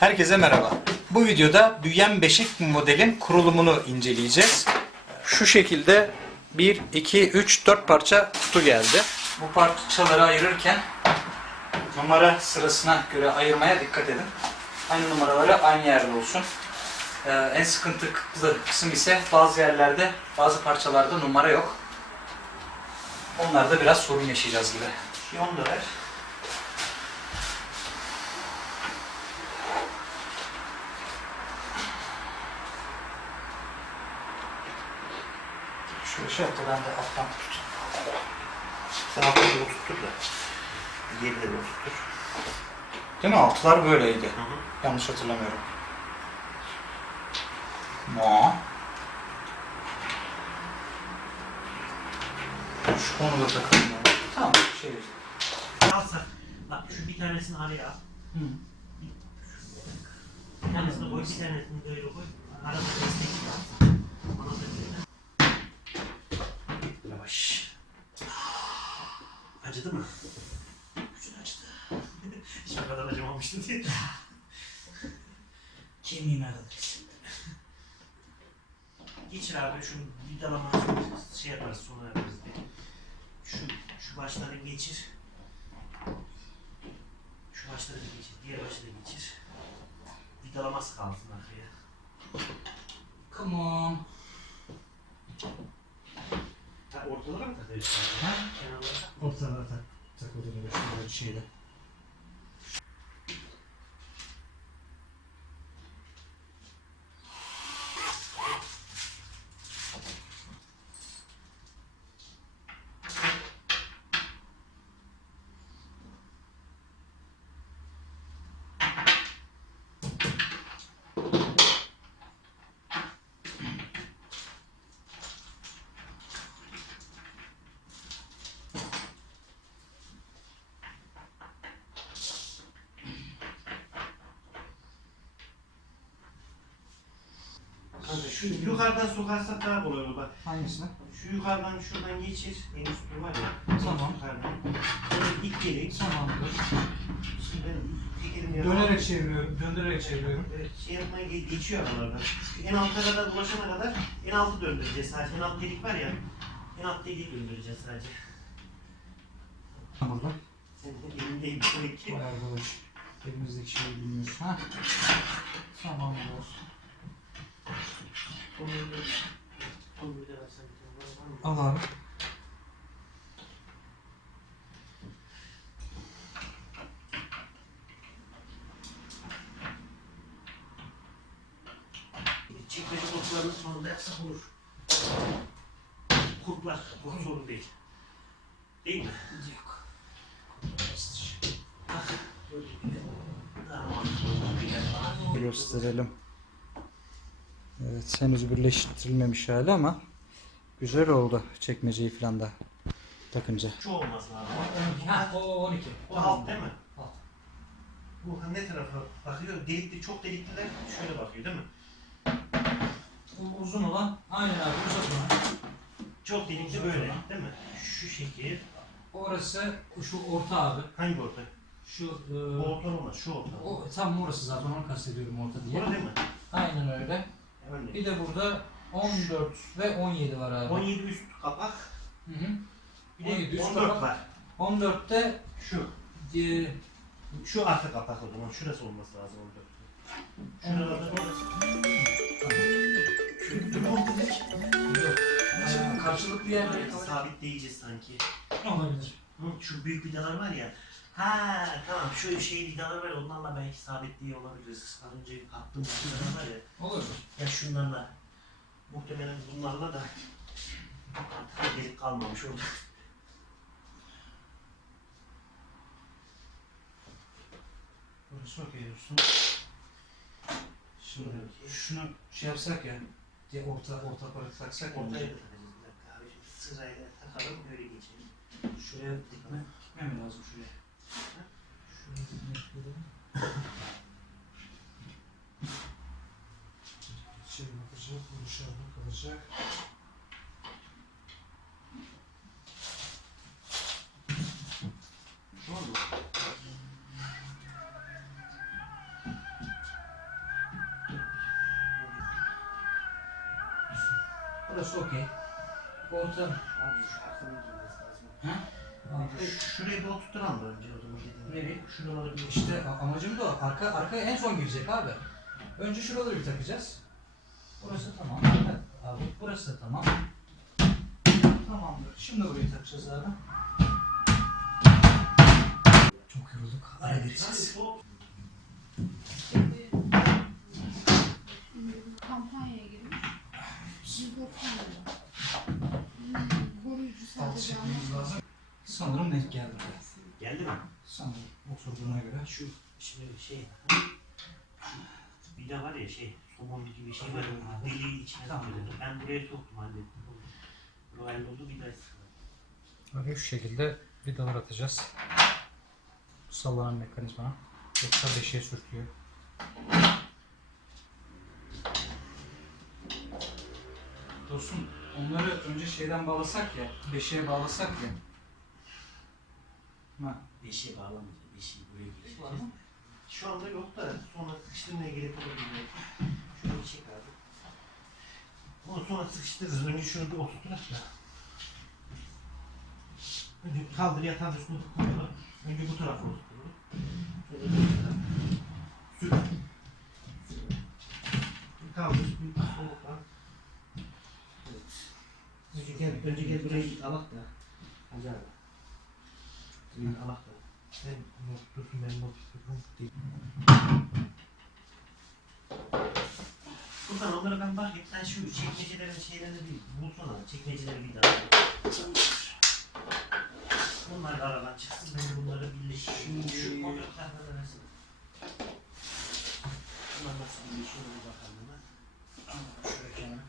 Herkese merhaba. Bu videoda büyüyen beşik modelin kurulumunu inceleyeceğiz. Şu şekilde 1, 2, 3, 4 parça kutu geldi. Bu parçaları ayırırken numara sırasına göre ayırmaya dikkat edin. Aynı numaraları aynı yerde olsun. Ee, en sıkıntılı kısım ise bazı yerlerde, bazı parçalarda numara yok. Onlarda biraz sorun yaşayacağız gibi. Bir onu da ver. Şöyle şey yaptı ben de alttan tutayım. Sen altını da oturtur da. Diğerini de oturtur. Değil mi? Altılar böyleydi. Hı hı. Yanlış hatırlamıyorum. Mo. Şu konuda takalım. ya. Tamam. Şey. Alsak. Bak şu bir tanesini araya al. Hı. Bir tanesini koy, bir tanesini böyle koy. Arada destek yap. Ona da böyle. Yavaş. Acıdı mı? Gücün acıdı. Hiç bu kadar acımamıştı diye. Kemiğime kadar. Geçir abi şu vidalamanı şey yaparız sonra yaparız diye. Şu, şu başları geçir. Şu başları da geçir. Diğer başı da geçir. Vidalaması kalsın arkaya. Come on. Ha, ortalara mı takıyorsun? Ha? Kenarlara. Ortalara tak. Takıldığını gösteriyor şeyde. Kanka şu yukarıdan sokarsak daha kolay olur bak. Hangisini? Şu yukarıdan şuradan geçir. En üstte var ya. Tamam. Yukarıdan. Böyle dik gelin. Tamamdır. Şimdi ben. Dönerek çeviriyorum. Döndürerek çeviriyorum. Şey yapmaya ge- geçiyor aralardan. En alta kadar ulaşana kadar en altı döndüreceğiz sadece. En alt delik var ya. En alt deliği döndüreceğiz sadece. Burada. Senin elindeyim demek ki. Vay arkadaş. Elimizdeki şeyi bilmiyoruz. Ha? Tamamdır. Al abi. Çekmece kutularının sonunda yapsak olur. Kurtlar, bu sorun değil. Değil mi? Yok. Bak, böyle bir de daha mantıklı bir yer var. Gösterelim. Evet henüz birleştirilmemiş hali ama güzel oldu çekmeceyi falan da takınca. Şu olması lazım. Ha o 12. O alt değil mi? Alt. Bu ne tarafa bakıyor? Delikli, çok delikliler şöyle bakıyor değil mi? Uzun olan aynen abi uzatma. Çok delikli böyle değil mi? Şu şekil. Orası şu orta abi. Hangi orta? Şu Bu orta olmaz, şu orta. o tam orası zaten onu kastediyorum orta diye. Orada değil mi? Aynen öyle. Hemen Bir de burada 14 ve 17 var abi. 17 üst kapak, Hı hı. bir de 17 üst 14 kapak. var. 14'te Şu. e, Şu arka kapak o zaman. Şurası olması lazım 14. Şurada Yok. Karşılıklı yerler Böyle sabitleyeceğiz sanki. olabilir. Hı, şu büyük vidalar var ya. Ha tamam şu şey vidalar var ya onlarla belki sabitliyor olabiliriz. Az önce attığım vidalar var ya. Olur. Ya şunlarla. Muhtemelen bunlarla da artık delik kalmamış orada. Burası okey olsun. Şimdi şunu şey yapsak ya. Diye orta orta para taksak ya. Ortaya da takacağız bir dakika abi. Sırayla takalım öyle geçelim. Şuraya dikme. Gitmem lazım şuraya. İçeri bakacak, bu dışarıda kalacak. Şu an bu. Burası okey. Orta. Abi şu arkamı girmesi lazım. Ha? Abi şu- Şuraya bir oturtturalım da önce o zaman dediğim. Nereye? Şuraları bir İşte a- amacım da o. Arka, arkaya en son girecek abi. Önce şuraları bir takacağız. Burası tamam. Evet abi. Burası da tamam. Tamamdır. Şimdi burayı takacağız abi. Çok yorulduk. Ara gireceğiz. Hop. kampanyaya girmiş. 190 lira. Hmm, Koruyucu sadece çekmemiz lazım. Sanırım denk geldi. Geldi mi? Sanırım oturduğuna göre. Şu şimdi şey bir de var ya şey somon gibi şey var ya deliği içine Tamam. Ben buraya soktum hallettim. Bu oldu bir daha. Abi şu şekilde vidalar atacağız. Sallanan mekanizma. Yoksa beşiğe sürtüyor. Dostum onları önce şeyden bağlasak ya, beşiğe bağlasak ya. Ha, Beşiğe bağlamayacağım. Beşiği buraya var gireceğiz. mı? Şu anda yok da sonra sıkıştırmaya gerek olabilir. Şunu bir çek abi. Onu sonra sıkıştırırız. Önce şunu bir oturtturak da. Önce kaldır yatağın üstüne koyalım. Önce bu tarafa oturturuz. Sonra bu tarafa. Sür. Sür. Bir Kaldır. Bir soğukla. Evet. Önce gel, önce gel burayı alak da. Hacı abi. Burayı alak da. Sen not tutun ben not tuturum. Buradan onlara ben bakayım. Sen şu çekmecelerin şeylerini bir bulsana. Çekmeceleri bir daha. Bunlar da aradan çıksın. Ben bunları birleştireyim. Şu da nasıl? Bunlar nasıl birleşiyor bir bakalım hemen. şöyle kenara.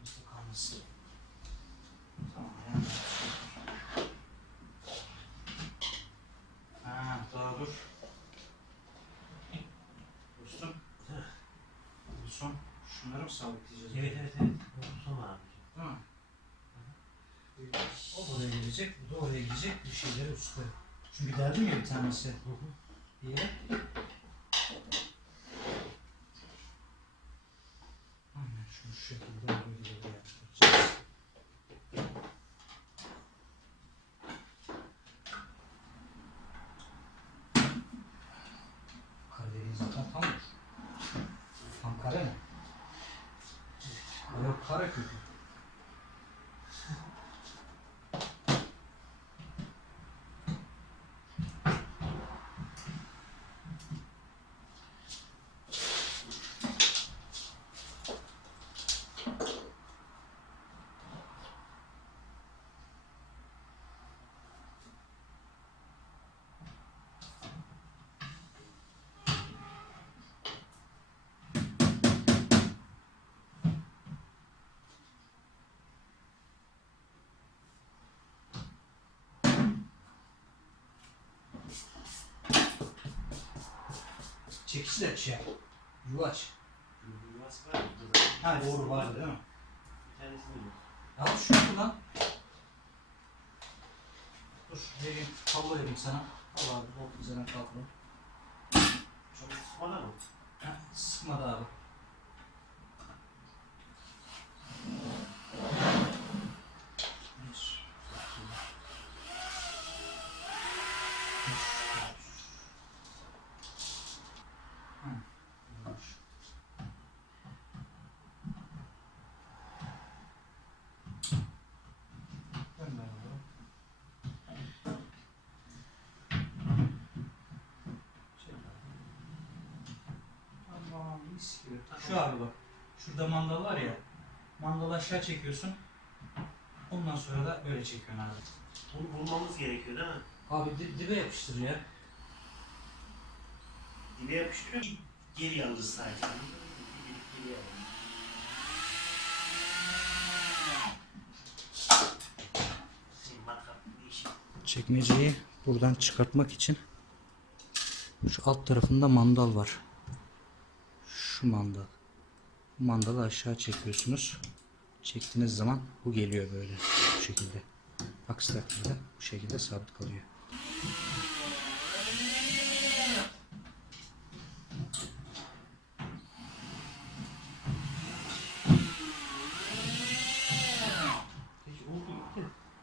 Nasıl kalması? Tamam ya. Ha, daha dur. Dostum. Bu son. Şunları mı sabitleyeceğiz? Evet evet evet. Bu son abi. Mi? O oraya gelecek, bu da oraya gidecek. Bir şeyleri üstte. Çünkü derdim ya bir tanesi. Diye. Aynen şu şekilde böyle böyle yapacağız. Karadeniz zaten tamdır. Tam kare mi? Yok kare kökü. Çekici de şey. Yuvaç. Yuvası var mı? Ha doğru var değil mi? Bir tanesini yok. Al şunu kullan. Dur vereyim. Kablo vereyim sana. Al abi. Bol üzerine kablo. Çok sıkmadı mı? Ha, sıkmadı abi. Bir, iki, üç, dört. Hı, yavaş. Dön ben oğlum. Çek abi. Gibi. Şu abi bak. Şurada mandal var ya. Mandalı aşağı çekiyorsun. Ondan sonra da böyle çekiyorsun abi. Bunu bulmamız gerekiyor değil mi? Abi di- dibe yapıştır ya. Dibe yapıştırıyor. Geri alırız sadece. Bir işin. Çekmeceyi buradan çıkartmak için şu alt tarafında mandal var. Şu mandal. Mandalı aşağı çekiyorsunuz. Çektiğiniz zaman bu geliyor böyle bu şekilde. Aksi takdirde bu şekilde sabit kalıyor.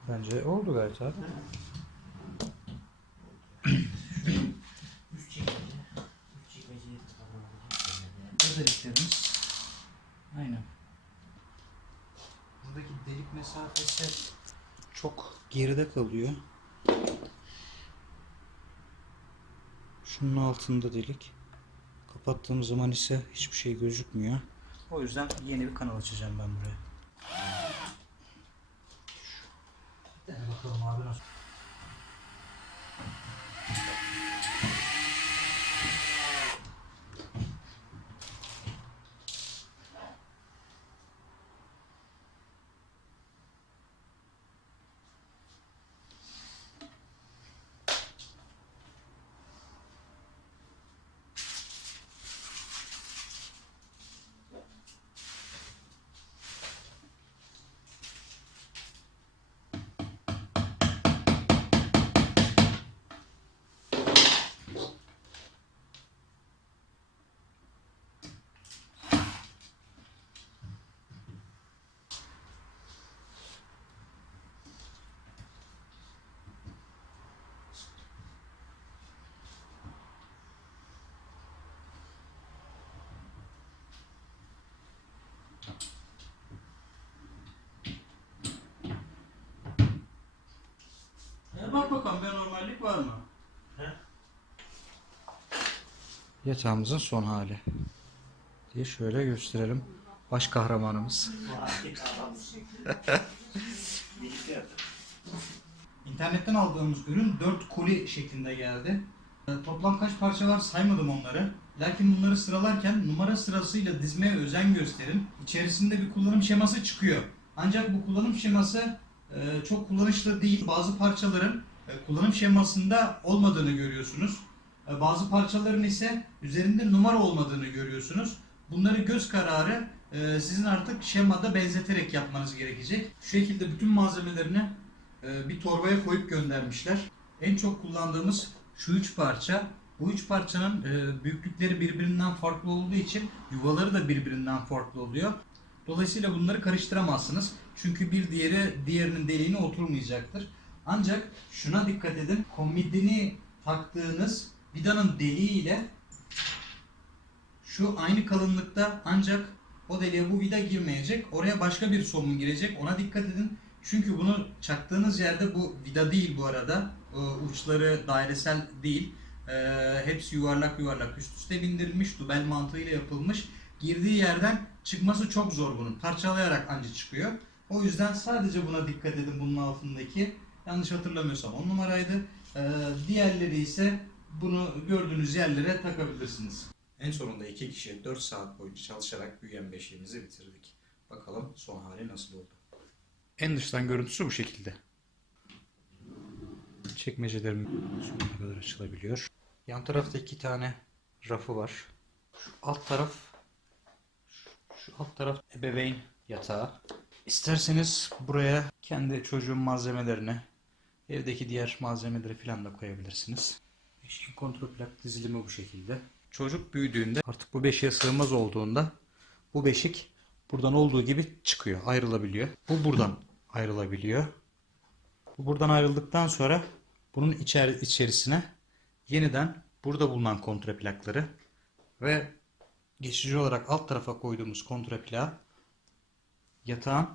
Bence oldu gayet abi. Üst çekmece. Üst çekmeceye takalım. Özelliklerimiz aynen. Buradaki delik mesafesi çok geride kalıyor. Şunun altında delik. Kapattığım zaman ise hiçbir şey gözükmüyor. O yüzden yeni bir kanal açacağım ben buraya. Dene bakalım abi nasıl. E bak bakalım normallik var mı? He? Yatağımızın son hali. diye şöyle gösterelim. Baş kahramanımız. İnternetten aldığımız ürün 4 koli şeklinde geldi. Ee, Toplam kaç parça var saymadım onları. Lakin bunları sıralarken numara sırasıyla dizmeye özen gösterin. İçerisinde bir kullanım şeması çıkıyor. Ancak bu kullanım şeması e, çok kullanışlı değil. Bazı parçaların kullanım şemasında olmadığını görüyorsunuz. E, Bazı parçaların ise üzerinde numara olmadığını görüyorsunuz. Bunları göz kararı e, sizin artık şemada benzeterek yapmanız gerekecek. Şu şekilde bütün malzemelerini e, bir torbaya koyup göndermişler. En çok kullandığımız şu üç parça. Bu üç parçanın e, büyüklükleri birbirinden farklı olduğu için yuvaları da birbirinden farklı oluyor. Dolayısıyla bunları karıştıramazsınız. Çünkü bir diğeri diğerinin deliğine oturmayacaktır. Ancak şuna dikkat edin. Komodini taktığınız vidanın deliği ile şu aynı kalınlıkta ancak o deliğe bu vida girmeyecek. Oraya başka bir somun girecek. Ona dikkat edin. Çünkü bunu çaktığınız yerde bu vida değil bu arada. Ee, Uçları dairesel değil. Ee, hepsi yuvarlak yuvarlak üst üste bindirilmiş. Dubel mantığıyla yapılmış. Girdiği yerden çıkması çok zor bunun. Parçalayarak anca çıkıyor. O yüzden sadece buna dikkat edin bunun altındaki. Yanlış hatırlamıyorsam 10 numaraydı. Ee, diğerleri ise bunu gördüğünüz yerlere takabilirsiniz. En sonunda iki kişi 4 saat boyunca çalışarak büyüyen beşiğimizi bitirdik. Bakalım son hali nasıl oldu. En dıştan görüntüsü bu şekilde. Çekmecelerim sonuna kadar açılabiliyor. Yan tarafta iki tane rafı var. Şu alt taraf şu alt taraf ebeveyn yatağı. İsterseniz buraya kendi çocuğun malzemelerini, evdeki diğer malzemeleri falan da koyabilirsiniz. Beşiğin kontrol plak dizilimi bu şekilde. Çocuk büyüdüğünde artık bu beşiğe sığmaz olduğunda bu beşik buradan olduğu gibi çıkıyor, ayrılabiliyor. Bu buradan ayrılabiliyor. Bu buradan ayrıldıktan sonra bunun içer içerisine yeniden burada bulunan kontraplakları ve geçici olarak alt tarafa koyduğumuz kontraplağı yatağın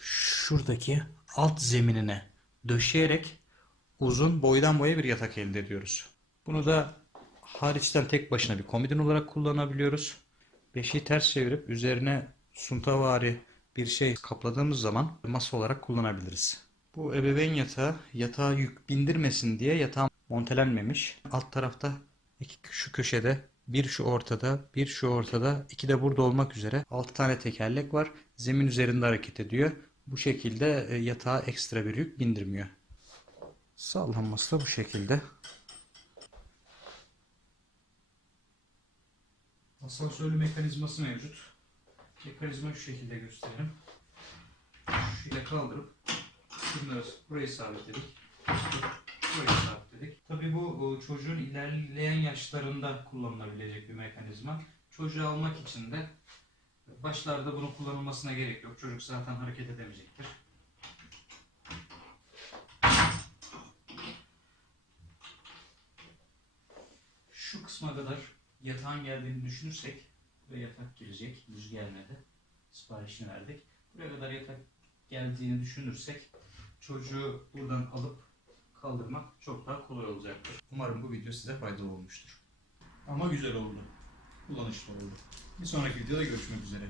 şuradaki alt zeminine döşeyerek uzun boydan boya bir yatak elde ediyoruz. Bunu da hariçten tek başına bir komodin olarak kullanabiliyoruz. Beşiği ters çevirip üzerine suntavari bir şey kapladığımız zaman masa olarak kullanabiliriz. Bu ebeveyn yatağı yatağa yük bindirmesin diye yatağım montelenmemiş. Alt tarafta iki, şu köşede Bir şu ortada, bir şu ortada, iki de burada olmak üzere 6 tane tekerlek var. Zemin üzerinde hareket ediyor. Bu şekilde e, yatağa ekstra bir yük bindirmiyor. Sallanması da bu şekilde. Asansörlü mekanizması mevcut. Mekanizmayı şu şekilde gösterelim. Şöyle kaldırıp şunları burayı sabitledik. Burayı sabitledik. Tabii bu çocuğun ilerleyen yaşlarında kullanılabilecek bir mekanizma. Çocuğu almak için de başlarda bunun kullanılmasına gerek yok. Çocuk zaten hareket edemeyecektir. Şu kısma kadar yatağın geldiğini düşünürsek ve yatak girecek. Düz gelmedi. Siparişini verdik. Buraya kadar yatak geldiğini düşünürsek çocuğu buradan alıp kaldırmak çok daha kolay olacaktır. Umarım bu video size faydalı olmuştur. Ama güzel oldu. Kullanışlı oldu. Bir sonraki videoda görüşmek üzere.